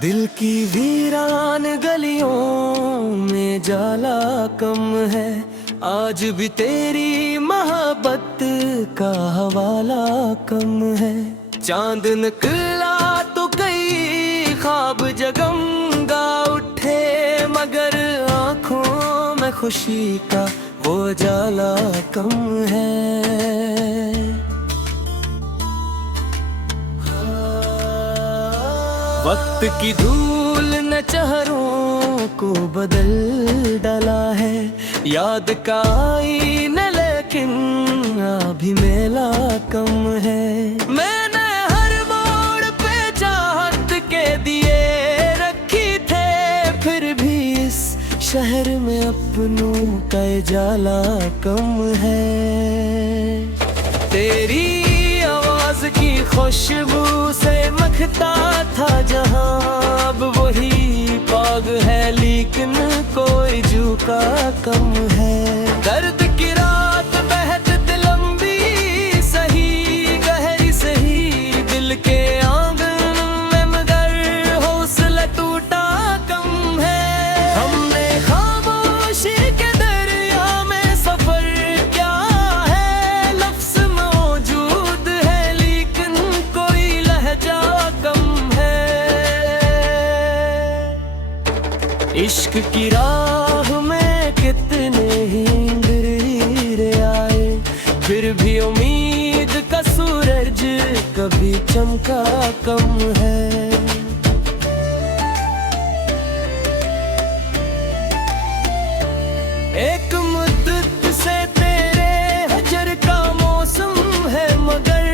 दिल की वीरान गलियों में जाला कम है, आज भी तेरी मोहब्बत का हवाला कम है। चांद निकला तो कई ख्वाब जगमगा उठे, मगर आंखों में खुशी का वो जाला कम है। वक्त की धूल ने चेहरों को बदल डाला है, याद का आईना लेकिन अभी मेला कम है। मैंने हर मोड़ पे चाहत के दिए रखी थे, फिर भी इस शहर में अपनों का जाला कम है। तेरी आवाज की खुशबू से मखता था जहां, अब वही पाग है लेकिन कोई झुका कम है। दर्द की रात बहत लंबी सही, गहरी सही, दिल के आंगन में मगर हौसला टूटा कम है। हमने खामोशी के दरिया में सफर क्या है, लफ्ज मौजूद है लेकिन कोई लहजा कम है। इश्क की राह में कितने ही गिरे आए, फिर भी उम्मीद का सूरज कभी चमका कम है। एक मुद्दत से तेरे हजर का मौसम है, मगर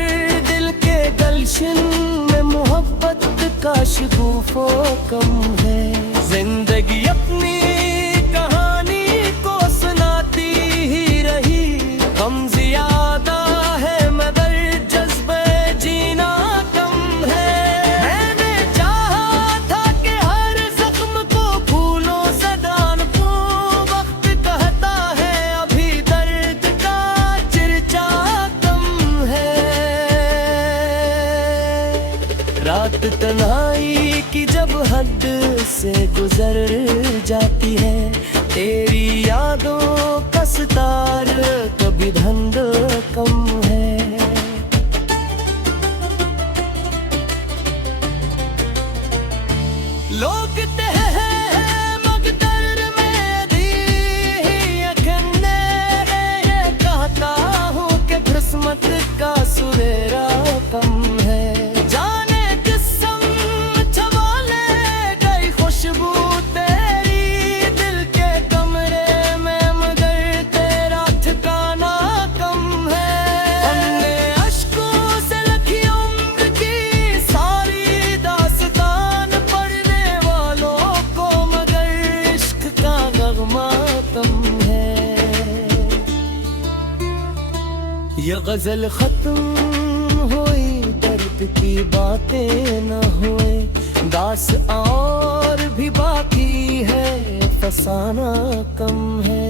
दिल के गलशन में मोहब्बत का शगुफो कम है। जिंदगी अपनी कहानी को सुनाती ही रही, हम ज्यादा है मगर जज्बे जीना कम है। मैंने चाहा था कि हर जख्म को फूलों से दान दूं, वक्त कहता है अभी दर्द का चर्चा कम है। रात तन्हाई की जब हद से गुजर जाती है, तेरी यादों का सितार कभी धंध कम है। लोग हैं मगदर में दी अखन्ने, ये कहता हूँ कि किस्मत का सुरेरा कम है। जाने किस्म छवाले गई खुशबू तेरी दिल के कमरे में, मगर तेरा ठिकाना कम है। हमने अश्कों से लिखी उम्र की सारी दास्तान, पढ़ने वालों को मगर इश्क का नगमा कम है। ये गजल खत्म हुई, दर्द की बातें न हुए, दास और भी बाकी है, फसाना कम है।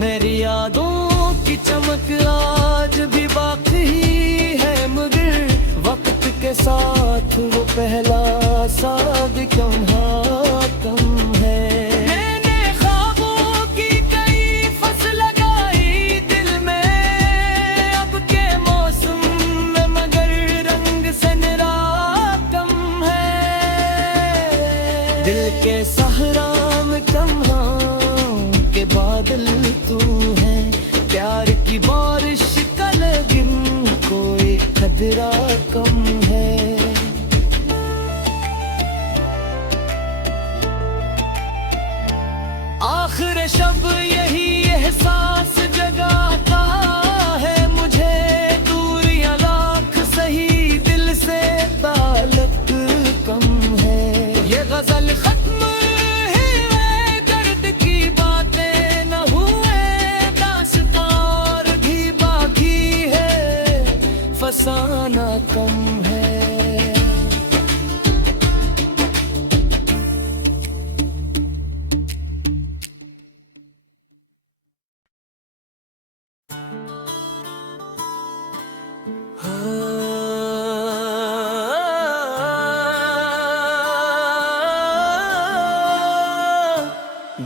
मेरी यादों की चमक आज भी बाकी है, मगर वक्त के साथ वो पहला साद क्यों कम है। मैंने ख्वाबों की कई फसल लगाई दिल में, अब के मौसम में मगर रंग से निरा कम है। दिल के सहरा में तन्हाओं के बादल तू है, प्यार की बारिश का लेकिन कोई खतरा कम है।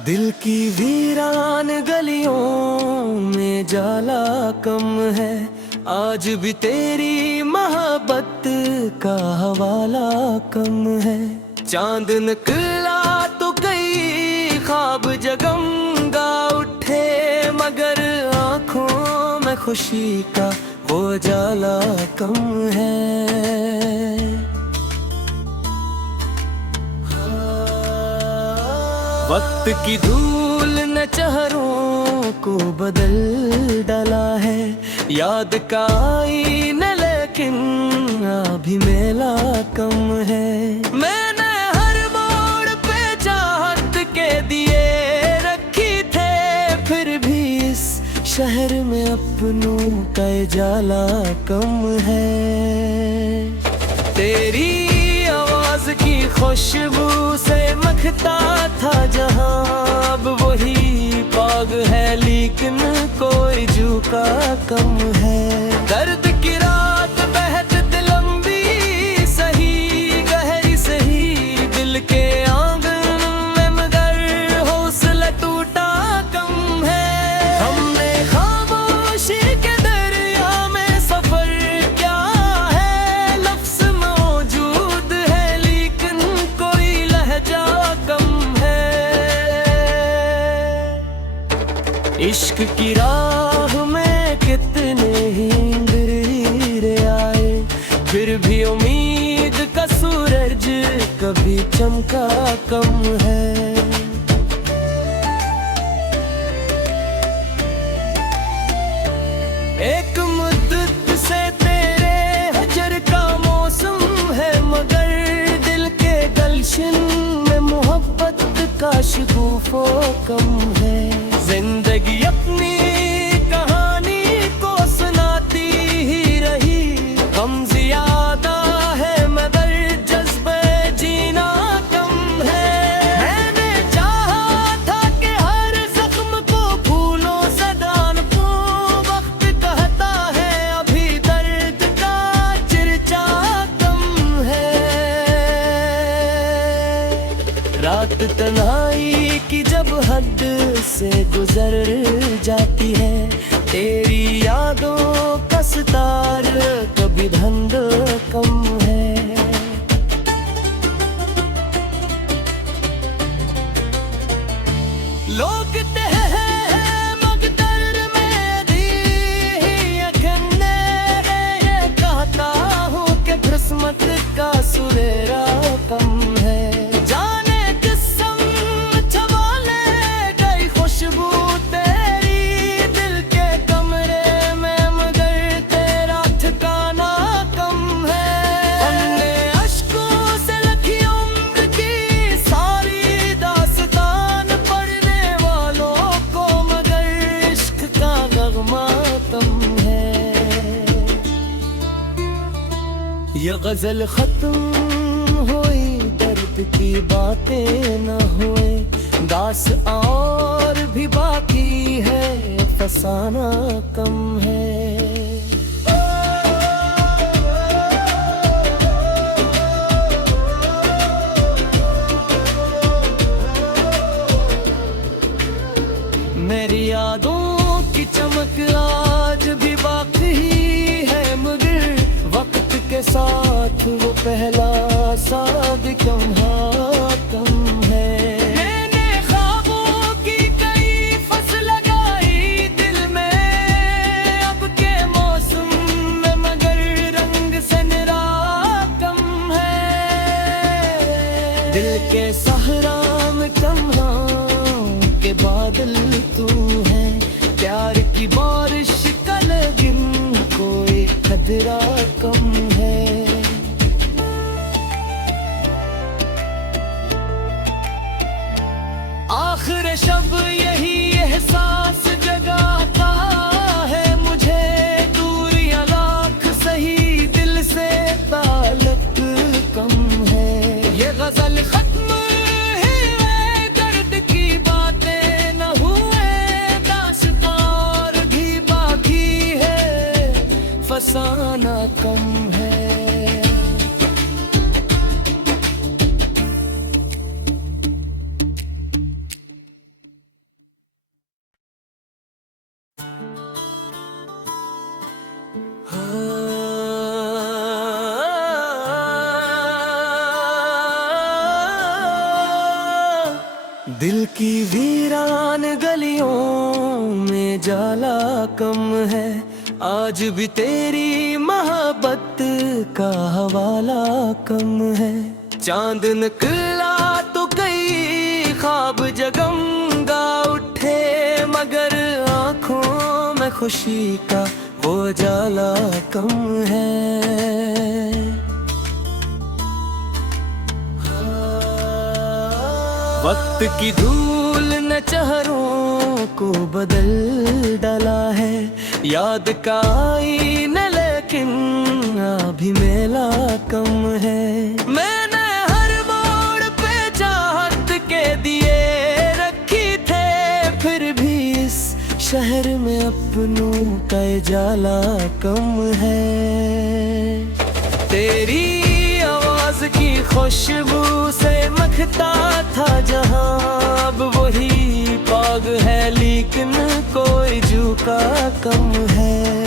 दिल की वीरान गलियों में जाला कम है, आज भी तेरी मोहब्बत का हवाला कम है। चांद निकला तो कई ख्वाब जगमगा उठे, मगर आंखों में खुशी का वो जाला कम है। वक्त की धूल ने चेहरों को बदल डाला है, याद का आईना लेकिन अभी मेला कम है। मैंने हर मोड़ पे चाहत के दिए रखी थे, फिर भी इस शहर में अपनों का जाला कम है। तेरी आवाज की खुशबू से मखता था जहां, अब वही पाग है लेकिन कोई झुका कम है। दर्द की रात बहत लंबी सही, गहरी सही दिल के आंगन में, मगर हौसला टूटा कम है। हमने खामोशी के दरिया में सफर क्या है, लफ्ज मौजूद है लेकिन कोई लहजा कम है। इश्क की राह में कितने ही गिरे आए, फिर भी उम्मीद का सूरज कभी चमका कम है। एक मुद्दत से तेरे हजर का मौसम है, मगर दिल के गलशन में मोहब्बत का शगुफो कम है। जिंदगी अपनी कहानी को सुनाती ही रही, गम ज्यादा है मगर जज्बे जीना कम है। मैंने चाहा था कि हर जख्म को फूलों से दान दूं, वक्त कहता है अभी दर्द का चर्चा कम है। रात तन्हाई की जब हद से गुजर जाती है, तेरी यादों का सितार कभी धंध कम है। लोग कहते हैं मगदर में दी अखन्ने, ये कहता हूँ कि किस्मत का सुरेरा कम है। जाने किस्म छवाले गई खुशबू तेरी दिल के कमरे में, मगर तेरा ठिकाना कम है। हमने अश्कों से लिखी उम्र की सारी दास्तान पढ़ने वालों को, मगर इश्क का नगमा कम है। ये गजल खत्म हुई, दर्द की बातें न हुए, दास और भी बाकी है, फसाना कम है। मेरी यादों की चमक आज भी बाकी है, मगर वक्त के साथ वो पहला साद लम्हा कम है। मैंने ख्वाबों की कई फसल लगाई दिल में, अब के मौसम में मगर रंग से निरा कम है। दिल के सहरा में लम्हाओं के बादल तू है, प्यार की बारिश का लेकिन कोई खतरा कम है। दिल की वीरान गलियों में जाला कम है, आज भी तेरी मोहब्बत का हवाला कम है। चांद निकला तो कई ख्वाब जगमगा उठे, मगर आंखों में खुशी का वो जाला कम है। वक्त की धूल ने चेहरों को बदल डाला है, याद का आईना लेकिन अभी मेला कम है। मैंने हर मोड़ पे चाहत के दिए रखी थे, फिर भी इस शहर में अपनों का जाला कम है। तेरी आवाज की खुशबू से मखता था जहां, अब वही पाग है लेकिन कोई झुका कम है।